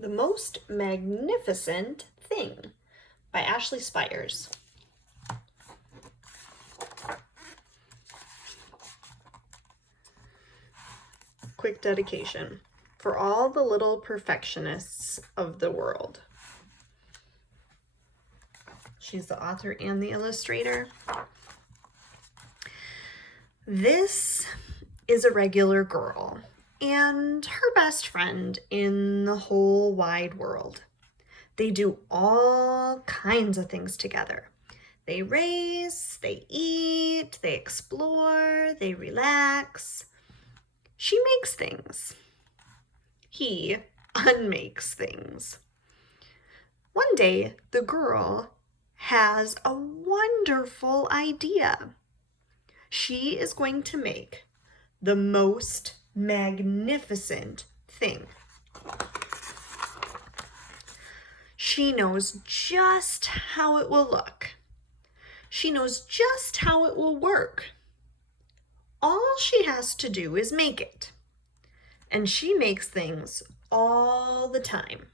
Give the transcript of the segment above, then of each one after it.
The Most Magnificent Thing by Ashley Spires. Quick dedication for all the little perfectionists of the world. She's the author and the illustrator. This is a regular girl and her best friend in the whole wide world. They do all kinds of things together. They race, they eat, they explore, they relax. She makes things. He unmakes things. One day, the girl has a wonderful idea. She is going to make the most magnificent thing. She knows just how it will look. She knows just how it will work. All she has to do is make it. And she makes things all the time.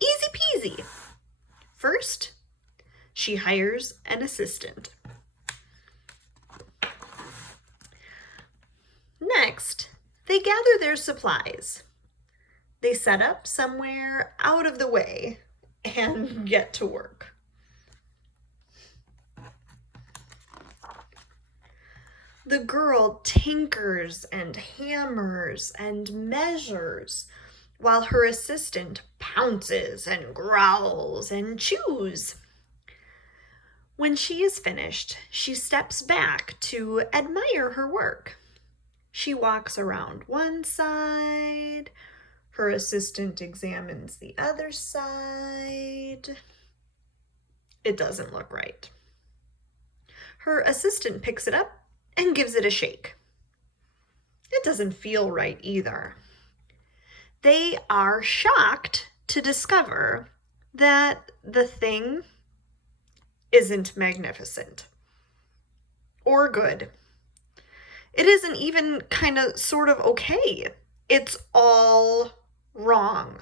Easy peasy. First, she hires an assistant. Next, they gather their supplies. They set up somewhere out of the way and get to work. The girl tinkers and hammers and measures while her assistant pounces and growls and chews. When she is finished, she steps back to admire her work. She walks around one side. Her assistant examines the other side. It doesn't look right. Her assistant picks it up and gives it a shake. It doesn't feel right either. They are shocked to discover that the thing isn't magnificent or good. It isn't even kind of sort of okay. It's all wrong.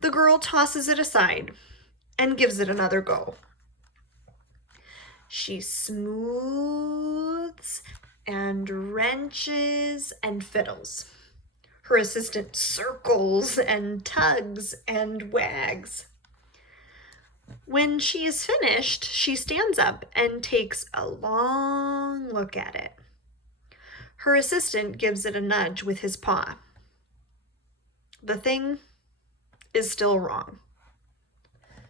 The girl tosses it aside and gives it another go. She smooths and wrenches and fiddles. Her assistant circles and tugs and wags. When she is finished, she stands up and takes a long look at it. Her assistant gives it a nudge with his paw. The thing is still wrong.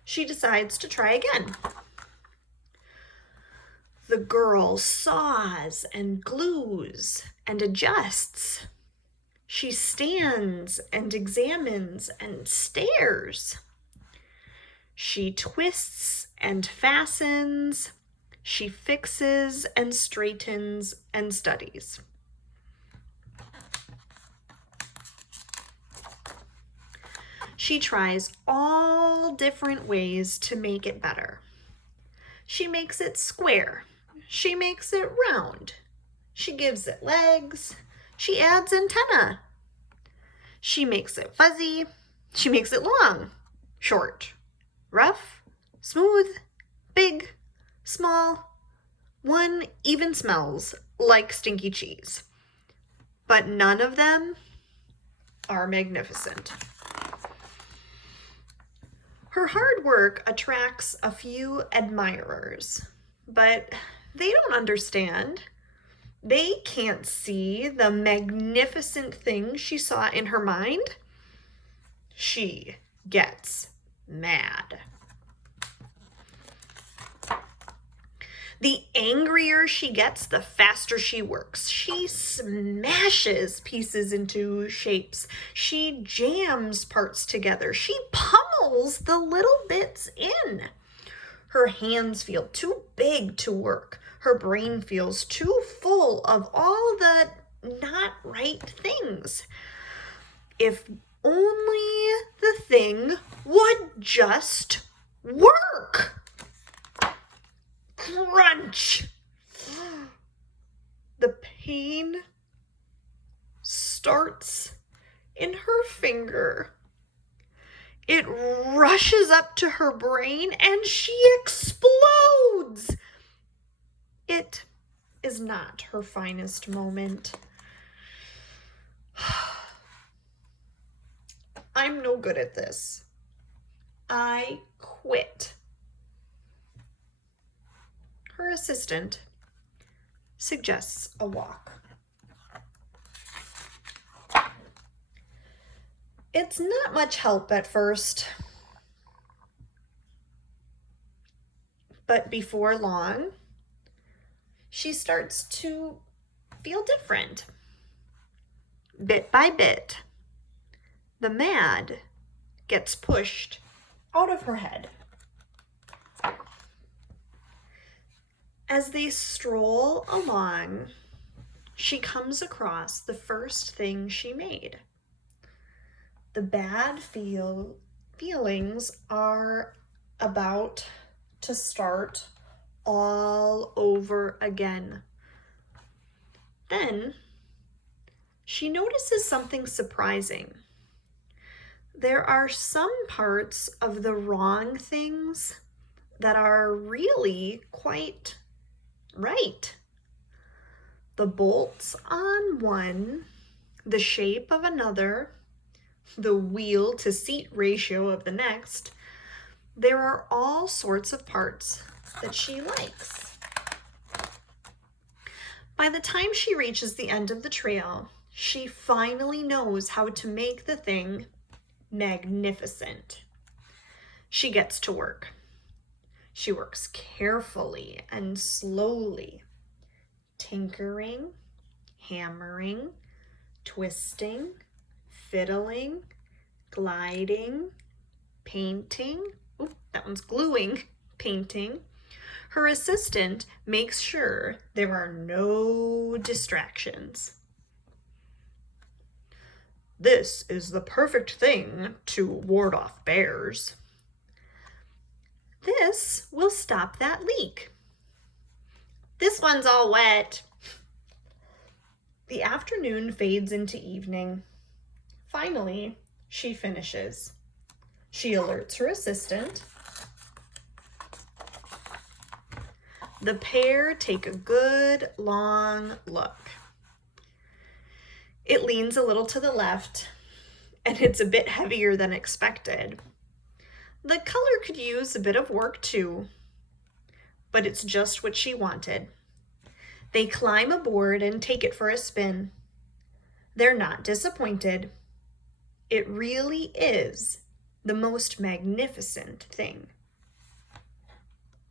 She decides to try again. The girl saws and glues and adjusts. She stands and examines and stares. She twists and fastens. She fixes and straightens and studies. She tries all different ways to make it better. She makes it square. She makes it round. She gives it legs. She adds antenna. She makes it fuzzy. She makes it long, short, rough, smooth, big, small. One even smells like stinky cheese. But none of them are magnificent. Her hard work attracts a few admirers, but they don't understand. They can't see the magnificent thing she saw in her mind. She gets mad. The angrier she gets, the faster she works. She smashes pieces into shapes. She jams parts together. She pummels the little bits in. Her hands feel too big to work. Her brain feels too full of all the not right things. If only the thing would just work. Crunch! The pain starts in her finger. It rushes up to her brain and she explodes. It is not her finest moment. I'm no good at this. I quit. Her assistant suggests a walk. It's not much help at first, but before long, she starts to feel different. Bit by bit, the mad gets pushed out of her head. As they stroll along, she comes across the first thing she made. The bad feelings are about to start all over again. Then she notices something surprising. There are some parts of the wrong things that are really quite right. The bolts on one, the shape of another, the wheel to seat ratio of the next, there are all sorts of parts that she likes. By the time she reaches the end of the trail, she finally knows how to make the thing magnificent. She gets to work. She works carefully and slowly, tinkering, hammering, twisting, fiddling, gliding, painting. Oop, that one's gluing, painting. Her assistant makes sure there are no distractions. This is the perfect thing to ward off bears. This will stop that leak. This one's all wet. The afternoon fades into evening. Finally, she finishes. She alerts her assistant. The pair take a good long look. It leans a little to the left, and it's a bit heavier than expected. The color could use a bit of work too, but it's just what she wanted. They climb aboard and take it for a spin. They're not disappointed. It really is the most magnificent thing